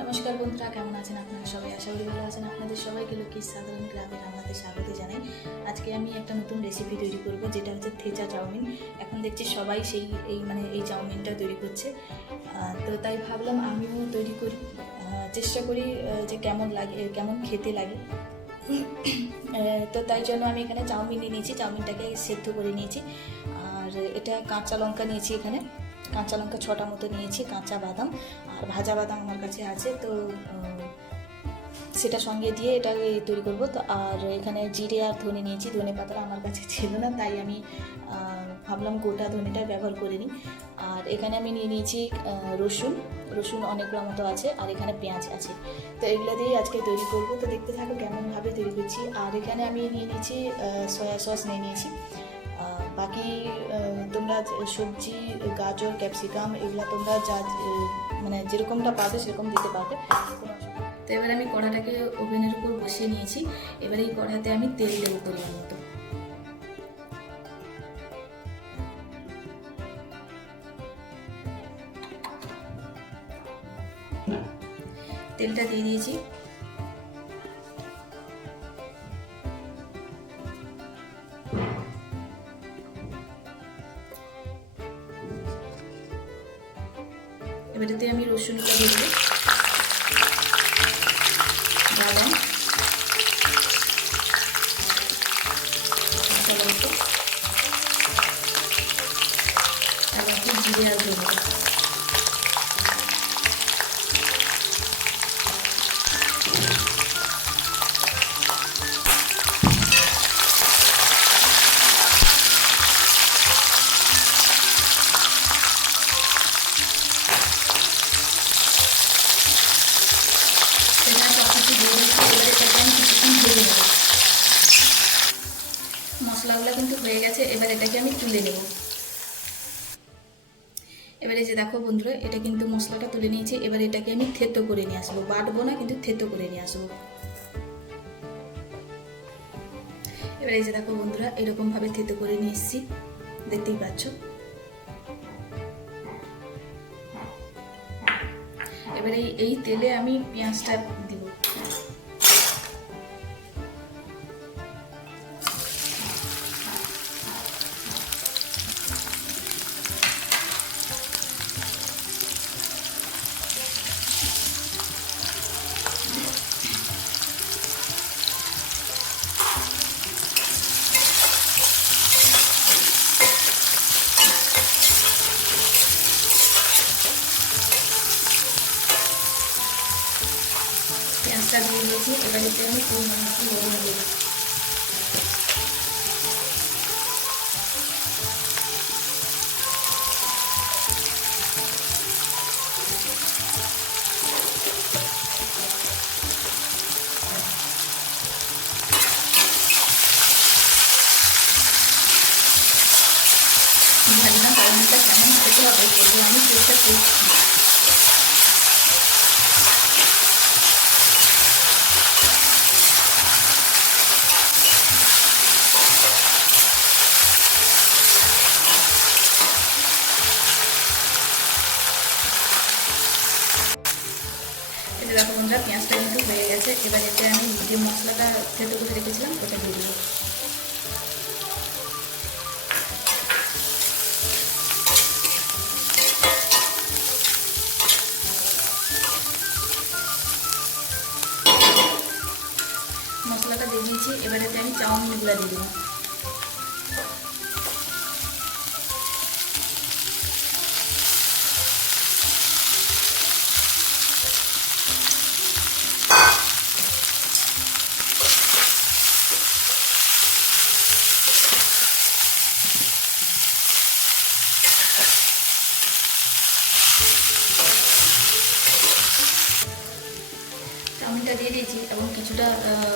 নমস্কার বন্ধুরা, কেমন আছেন আপনারা সবাই? আশা করি ভালো আছেন। আপনাদের সবাইকে লক্ষ্মীর সাধারণ গ্রামে রান্নাতে স্বাগত জানাই। আজকে আমি একটা নতুন রেসিপি তৈরি করব, যেটা হচ্ছে থেচা চাউমিন। এখন দেখছি সবাই এই চাউমিনটা তৈরি করছে, তো তাই ভাবলাম আমিও তৈরি করি, চেষ্টা করি যে কেমন লাগে, কেমন খেতে লাগে। তো তাই জন্য আমি এখানে চাউমিন নিয়ে নিয়েছি, চাউমিনটাকে সেদ্ধ করে নিয়েছি। আর এটা কাঁচা লঙ্কা নিয়েছি, এখানে কাঁচা লঙ্কা 6টা মতো নিয়েছি, কাঁচা বাদাম আর ভাজা বাদাম আমার কাছে আছে, তো সেটা সঙ্গে দিয়ে এটা তৈরি করবো। তো আর এখানে জিরে আর ধনে নিয়েছি, ধনে পাতাটা আমার কাছে ছিল না, তাই আমি ভাবলাম গোটা ধনেটা ব্যবহার করে নিই। আর এখানে আমি নিয়ে নিয়েছি রসুন অনেকগুলো মতো আছে, আর এখানে পেঁয়াজ আছে। তো এগুলো দিয়েই আজকে তৈরি করবো, তো দেখতে থাকো কেমনভাবে তৈরি করছি। আর এখানে আমি নিয়ে নিয়েছি সয়া সস নিয়ে নিয়েছি। বাকি তোমরা সবজি, গাজর, ক্যাপসিকাম এগুলো তোমরা যা মানে যেরকমটা পাবে সেরকম দিতে পারবে। তো এবার আমি কড়াটাকে ওভেনের উপর বসিয়ে নিয়েছি। এবার এই কড়াতে আমি তেল দেবো পরিমাণ মতো। তেলটা দিয়ে দিয়েছি। এবারেতে আমি রসুনটা দিয়ে দেবো, বাদাম, কাঁচা লঙ্কা আর একটু জিরে আর ধনে। মশলাগুলো কিন্তু হয়ে গেছে, এবার এটাকে আমি তুলে নেব। এবারে যে দেখো বন্ধুরা, এটা কিন্তু মশলাটা তুলে নিয়েছি। এবার এটাকে আমি থেতো করে নিয়ে আসবো, বাটবো না, কিন্তু থেতো করে নিয়ে আসবো। এবারে যে দেখো বন্ধুরা, এরকম ভাবে থেতো করে নিয়ে এসেছি, দেখতেই পাচ্ছ। এবারে এই তেলে আমি পেঁয়াজটা দিব। পেঁয়াজটা দিয়ে দিয়েছি, এবার এতে আমি পরিমাণ মতো লবণ দেব। জানি না চাউমিনটা কেমন খেতে হবে, তবু আমি চেষ্টা করছি। দেখো বন্ধুরা, পেঁয়াজটা কিন্তু হয়ে গেছে। এবার এতে আমি যে মশলাটা থেতো করে রেখেছিলাম ওটা দিয়ে দেবো। মশলাটা দিয়ে দিয়েছি, এবার এতে আমি চাউমিনগুলো দিয়ে দেবো। চাউমিনটা দিয়ে দিয়েছি এবং কিছুটা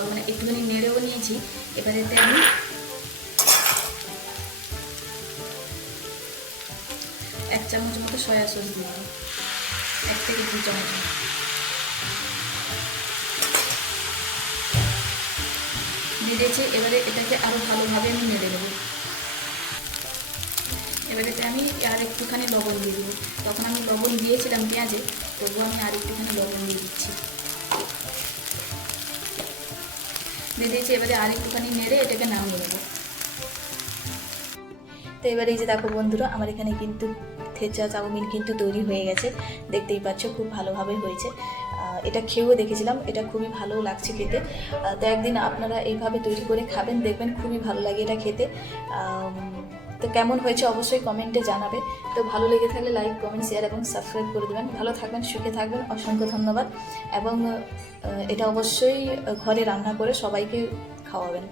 মানে একটুখানি নেড়েও নিয়েছি। এবার এতে আমি 1 চামচ মতো সয়া সস দিয়ে দিই, 1 থেকে 2 চামচ দিয়ে দিয়েছি। এবারে এটাকে আরও ভালোভাবে আমি নেড়ে নেব। এবারেতে আমি আর একটুখানি লবণ দিয়ে দেবো। তখন আমি লবণ দিয়েছিলাম পেঁয়াজে, তবুও আমি আর একটুখানি লবণ দিয়ে দিচ্ছি, দিয়ে দিয়েছি। এবারে আর একটুখানি নেড়ে এটাকে নামিয়ে নেবো। তো এবারে এই যে দেখো বন্ধুরা, আমার এখানে কিন্তু থেচা চাউমিন কিন্তু তৈরি হয়ে গেছে, দেখতেই পাচ্ছ খুব ভালোভাবে হয়েছে। এটা খেয়েও দেখেছিলাম, এটা খুবই ভালো লাগছে খেতে। তো একদিন আপনারা এইভাবে তৈরি করে খাবেন, দেখবেন খুবই ভালো লাগে এটা খেতে। তো কেমন হয়েছে অবশ্যই কমেন্টে জানাবে। তো ভালো লেগে থাকলে লাইক, কমেন্ট, শেয়ার এবং সাবস্ক্রাইব করে দেবেন। ভালো থাকবেন, সুখে থাকবেন, অসংখ্য ধন্যবাদ। এবং এটা অবশ্যই ঘরে রান্না করে সবাইকে খাওয়াবেন।